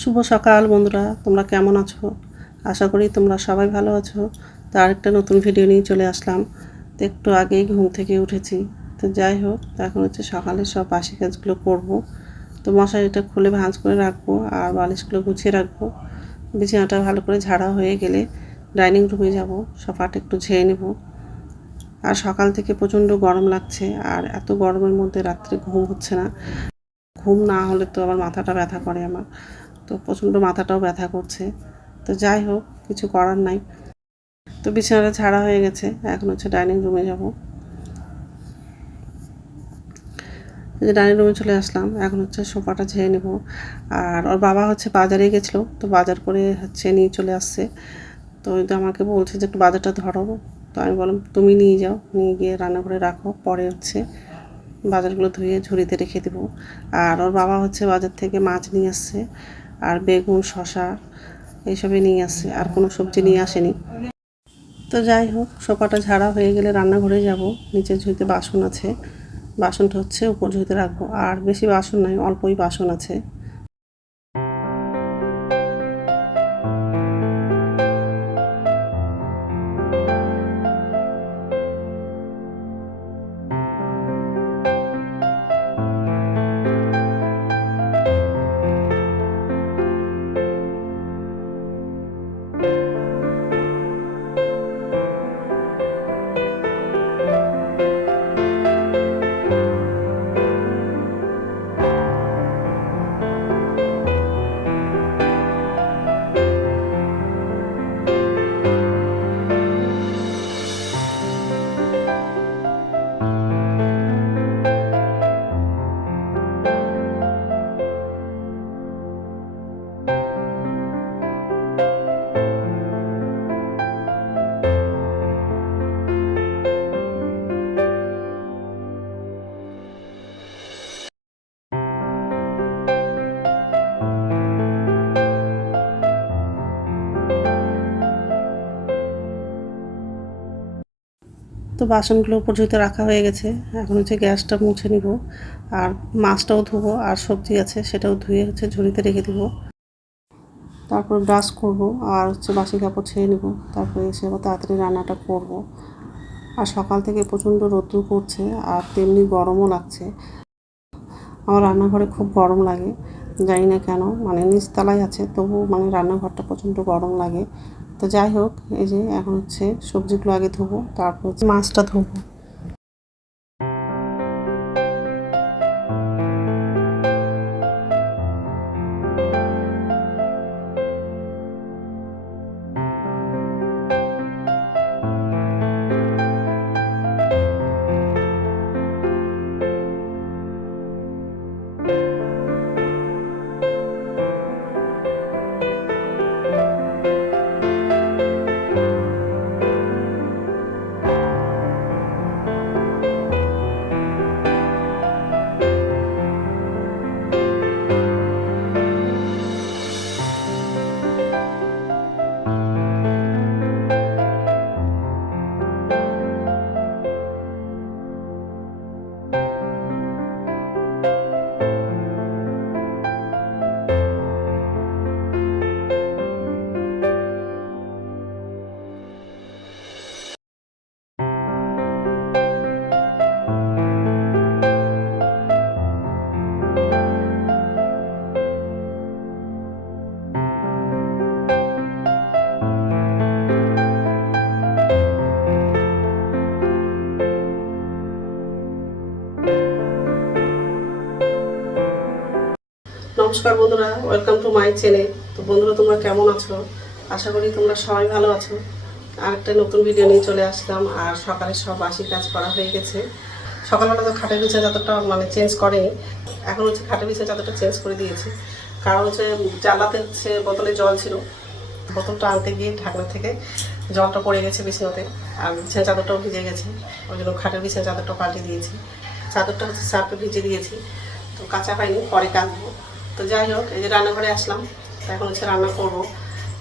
শুভ সকাল বন্ধুরা, তোমরা কেমন আছো? আশা করি তোমরা সবাই ভালো আছো। তো আরেকটা নতুন ভিডিও নিয়ে চলে আসলাম। তো একটু আগেই ঘুম থেকে উঠেছি। তো যাই হোক, এখন সকালে সব বাসি কাজগুলো করব। তো মশারিটা খুলে ভাঁজ করে রাখবো আর বালিশগুলো গুছিয়ে রাখবো। বিছানাটা ভালো করে ঝাড়া হয়ে গেলে ডাইনিং রুমে যাব, সোফাটা একটু ঝেড়ে নেব। আর সকাল থেকে প্রচণ্ড গরম লাগছে, আর এত গরমের মধ্যে রাত্রে ঘুম হচ্ছে না। ঘুম না হলে তো আবার মাথাটা ব্যথা করে আমার, তো প্রচণ্ড মাথাটাও ব্যথা করছে। তো যাই হোক, কিছু করার নাই। তো বিছানাটা ছাড়া হয়ে গেছে, এখন ডাইনিং রুমে যাব। এই যে ডাইনিং রুমে চলে আসলাম, এখন সোফাটা ঝেড়ে নেব। আর ওর বাবা বাজারে গেছিলো, তো বাজার করে নিয়ে চলে আসছে। তো ওই তো আমাকে বলছে যে একটু বাজারটা ধরাবো। তো আমি বললাম তুমি নিয়ে যাও, নিয়ে গিয়ে রান্নাঘরে রাখো, পরে বাজারগুলো ধুয়ে ঝুড়িতে রেখে দেবো। আর ওর বাবা বাজার থেকে মাছ নিয়ে আসছে, আর বেগুন শশা এইসবই নিয়ে আসছে, আর কোনো সবজি নিয়ে আসেনি। তো যাই হোক, সোফাটা ঝাড়া হয়ে গেলে রান্নাঘরে যাব। নিচের ঝুড়িতে বাসন আছে, বাসনটা উপর ঝুড়িতে রাখবো। আর বেশি বাসন নাই, অল্পই বাসন আছে। তো বাসনগুলো উপর ঝুড়িতে রাখা হয়ে গেছে, এখন গ্যাসটা মুছে নিব। আর মাছটাও ধুবো, আর সবজি আছে সেটাও ধুয়ে ঝুড়িতে রেখে দেবো। তারপর ব্রাশ করব, আর বাসি কাপড় ছেড়ে নেব। তারপরে এসে আবার তাড়াতাড়ি রান্নাটা করব। আর সকাল থেকে প্রচণ্ড রোদ্দুর পড়ছে, আর তেমনি গরমও লাগছে। আমার রান্নাঘরে খুব গরম লাগে, জানি না কেন, নিচতলায় আছে তবু রান্নাঘরটা প্রচণ্ড গরম লাগে। তো যাই হোক, এই যে এখন সবজিগুলো আগে ধুবো, তারপর মাছটা ধুবো। নমস্কার বন্ধুরা, ওয়েলকাম টু মাই চ্যানেল। তো বন্ধুরা, তোমরা কেমন আছো? আশা করি তোমরা সবাই ভালো আছো। আর একটা নতুন ভিডিও নিয়ে চলে আসলাম। আর সকালে সব বাসি কাজ করা হয়ে গেছে। সকালবেলা তো খাটের বিছানা চাদরটা চেঞ্জ করে, এখন খাটের বিছানা চাদরটা চেঞ্জ করে দিয়েছি। কারণ জানলাতে বোতলে জল ছিল, বোতলটা আনতে গিয়ে ঢাকনা থেকে জলটা পড়ে গেছে বিছানাতে, আর বিছানা চাদরটাও ভিজে গেছে। ওই জন্য খাটের বিছানা চাদরটা পাল্টে দিয়েছি। চাদরটা সার্ফে ভিজে দিয়েছি, তো কাঁচা পাইনি, পরে কাচবো। তো যাই হোক, এই যে রান্নাঘরে আসলাম। এখন রান্না করব।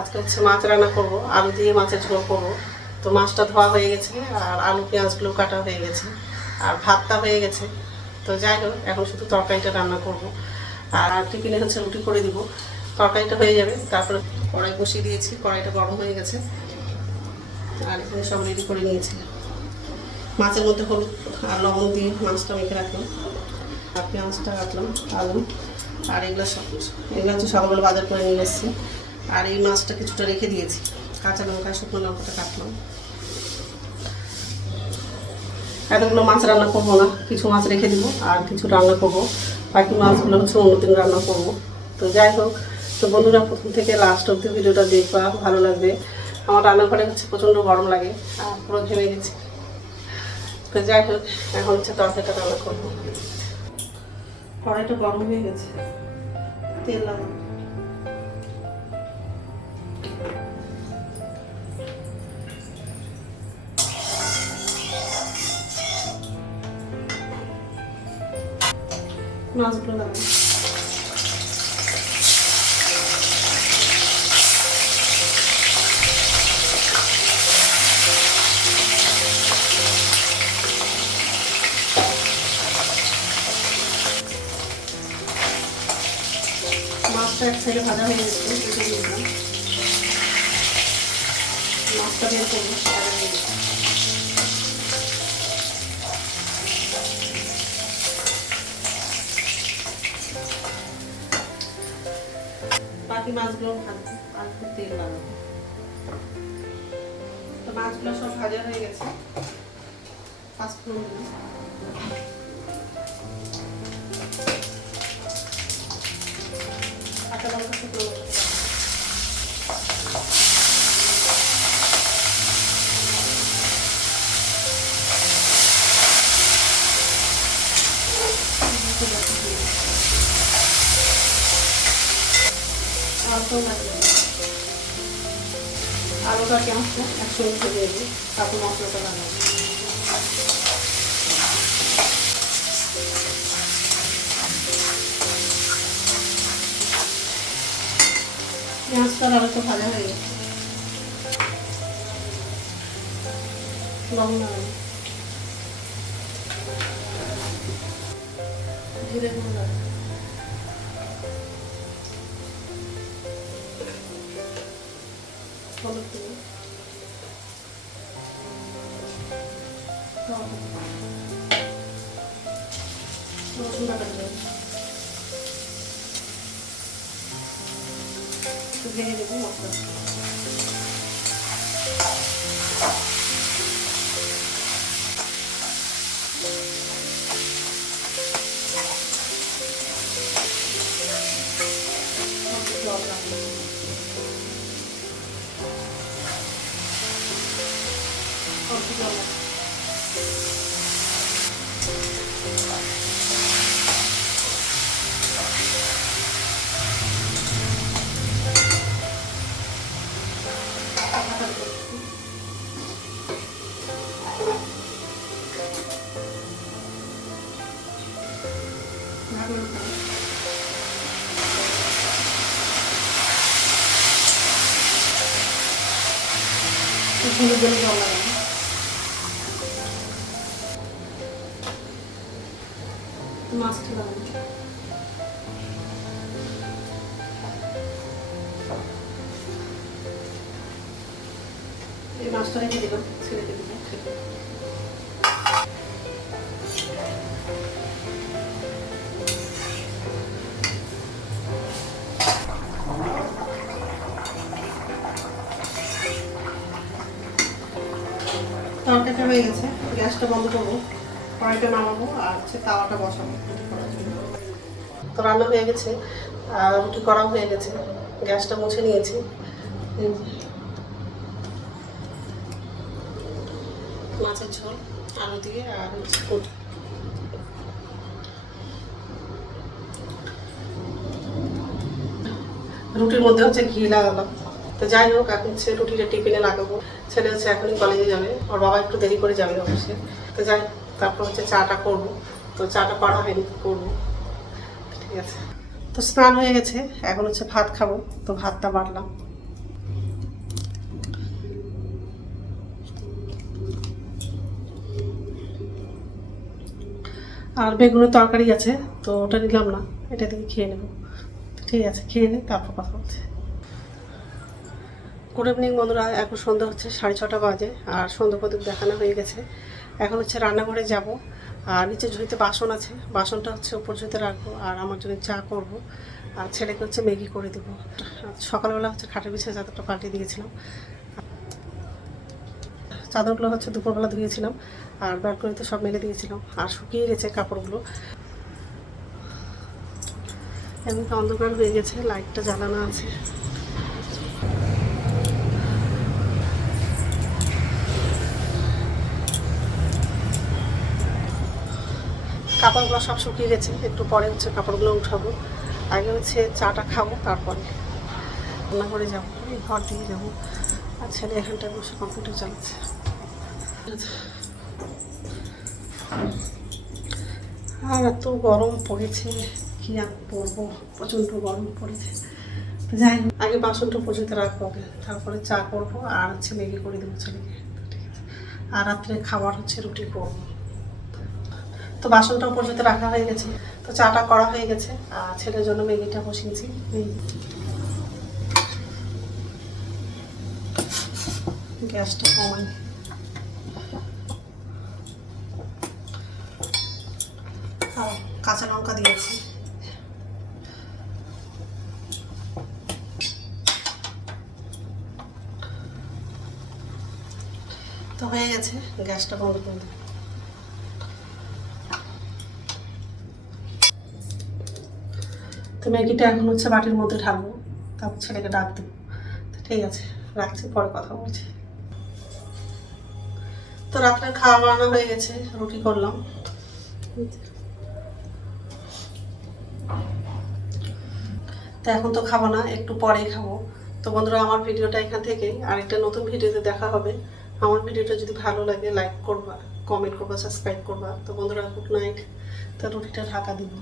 আজকে মাছ রান্না করব, আলু দিয়ে মাছের ঝোল করব। তো মাছটা ধোয়া হয়ে গেছে, আর আলু পেঁয়াজগুলো কাটা হয়ে গেছে, আর ভাতটা হয়ে গেছে। তো যাই হোক, এখন শুধু তরকারিটা রান্না করব। আর টিফিনে রুটি করে দিব। তরকারিটা হয়ে যাবে, তারপরে কড়াই বসিয়ে দিয়েছি, কড়াইটা গরম হয়ে গেছে। আর এখানে সব রেডি করে নিয়েছি। মাছের মধ্যে হলুদ আর লবণ দিয়ে মাছটা মেখে রাখলাম, আর পেঁয়াজটা কাটলাম, আলু, আর এগুলো হচ্ছে সকালবেলা বাজার করে নিয়ে এসেছি। আর এই মাছটা কিছুটা রেখে দিয়েছি, কাঁচা লঙ্কা শুকনো লঙ্কাটা কাটলাম। এতগুলো মাছ রান্না করবো না, কিছু মাছ রেখে দিব আর কিছু রান্না করবো, বাকি মাছগুলো হচ্ছে অন্যদিন রান্না করবো। তো যাই হোক, তো বন্ধুরা প্রথম থেকে লাস্ট অব্দি ভিডিওটা দেখবা, ভালো লাগবে। আমার রান্নাঘরে হচ্ছে প্রচণ্ড গরম লাগে আর পুরো ঘেমে গেছি। তো যাই হোক, এখন হচ্ছে তরকারিটা রান্না করবো। কড়াইটা গরম হয়ে গেছে, তেল লাগাবো। মাছগুলো লাগাবো। মাছটা এক সাইডে ভাজা হয়ে গেছে, মাছটা বের করবো। বাকি মাছগুলো ভাজবো আর একটু তেল লাগাবো। তো মাছগুলো সব ভাজা হয়ে গেছে, পাঁচফোড়ন দিলাম, কাঁচা লঙ্কা শুকনো লঙ্কা, আলুটা পেঁয়াজটা একসঙ্গে দিয়ে দিই, তারপর মশলাটা লাগাবো। পেঁয়াজটা আলুটা ভাজা হয়ে গেছে, লবণ লাগাবো, জিরে গুঁড়ো লাগাবো, হলুদ দেবো, রসুন বাটা দেবো, ভেঙে দেবো মশলা। হলুদ জল লাগাবো, মাছটা লাগাবো, এই মাছটা রেখে দিলাম, ছেড়ে দেবো। তরকারিটা হয়ে গেছে, গ্যাসটা বন্ধ করবো, কড়াইটা নামাবো আর হচ্ছে তাওয়াটা বসাবো রুটি করার জন্য। তো রান্না হয়ে গেছে আর রুটি করাও হয়ে গেছে, গ্যাসটা মুছে নিয়েছি। মাছের ঝোল আলু দিয়ে আর হচ্ছে রুটির মধ্যে হচ্ছে ঘি লাগালাম। তো যাই হোক, এখন হচ্ছে রুটিটা টিফিনে লাগাবো। ছেলে হচ্ছে এখনই কলেজে যাবে, ওর বাবা একটু দেরি করে যাবে অবশ্যই। তো যাই, তারপর হচ্ছে চাটা করবো। তো চাটা করা হয়নি, করবো। ঠিক আছে, তো স্নান হয়ে গেছে, এখন হচ্ছে ভাত খাবো। তো ভাতটা বাড়লাম। আর বেগুনের তরকারি আছে, তো ওটা নিলাম না, এটা দিয়ে খেয়ে নেবো। ঠিক ঠিক আছে, খেয়ে নিই, তারপর কথা বলছি। গুড ইভিনিং বন্ধুরা, এখন সন্ধ্যা হচ্ছে 6:30 বাজে, আর সন্ধ্যা প্রদীপ দেখানো হয়ে গেছে। এখন হচ্ছে রান্নাঘরে যাব, আর নিচে ঝুড়িতে বাসন আছে, বাসনটা হচ্ছে উপর ঝুড়িতে রাখবো, আর আমার জন্য চা করব, আর ছেলেকে হচ্ছে ম্যাগি করে দেবো। সকালবেলা হচ্ছে খাটের বিছানা চাদরটা পাল্টে দিয়েছিলাম, চাদরগুলো হচ্ছে দুপুরবেলা ধুয়েছিলাম, আর ব্যালকনিতে সব মেলে দিয়েছিলাম, আর শুকিয়ে গেছে কাপড়গুলো। এমনি অন্ধকার হয়ে গেছে, লাইটটা জ্বালানো আছে। কাপড়গুলো সব শুকিয়ে গেছে, একটু পরে হচ্ছে কাপড়গুলো উঠাবো। আগে হচ্ছে চাটা খাবো, তারপরে রান্নাঘরে যাবো, এই ঘর দিয়ে যাবো। আর ছেলে এখানটায় বসে কম্পিউটার চালাচ্ছে। আর এত গরম পড়েছে, কি আর পরবো, প্রচণ্ড গরম পড়েছে। যাই হোক, আগে বাসনটা পর্যন্ত রাখবো, আগে তারপরে চা করবো, আর হচ্ছে ম্যাগি করে দেবো ছেলেকে। ঠিক আছে, আর রাত্রে খাবার হচ্ছে রুটি করবো। তো বাসনটাও পর্যন্ত রাখা হয়ে গেছে, তো চাটা করা হয়ে গেছে, আর ছেলের জন্য ম্যাগিটা বসিয়েছি। গ্যাসটা কমাই। কাঁচা লঙ্কা দিয়েছি। তো হয়ে গেছে, গ্যাসটা বন্ধ করে দেবো। তো ম্যাগিটা এখন হচ্ছে বাটির মধ্যে ঢালবো, তারপর ছেলেকে ডাক দেবো। ঠিক আছে, রাখছি, পরে কথা বলছি। তো রাত্রে খাওয়া বানানো হয়ে গেছে, রুটি করলাম। তো এখন তো খাবো না, একটু পরেই খাবো। তো বন্ধুরা, আমার ভিডিওটা এখান থেকেই, আরেকটা নতুন ভিডিওতে দেখা হবে। আমার ভিডিওটা যদি ভালো লাগে লাইক করবা, কমেন্ট করবা, সাবস্ক্রাইব করবা। তো বন্ধুরা, গুড নাইট। তো রুটিটা ঢাকা দিব।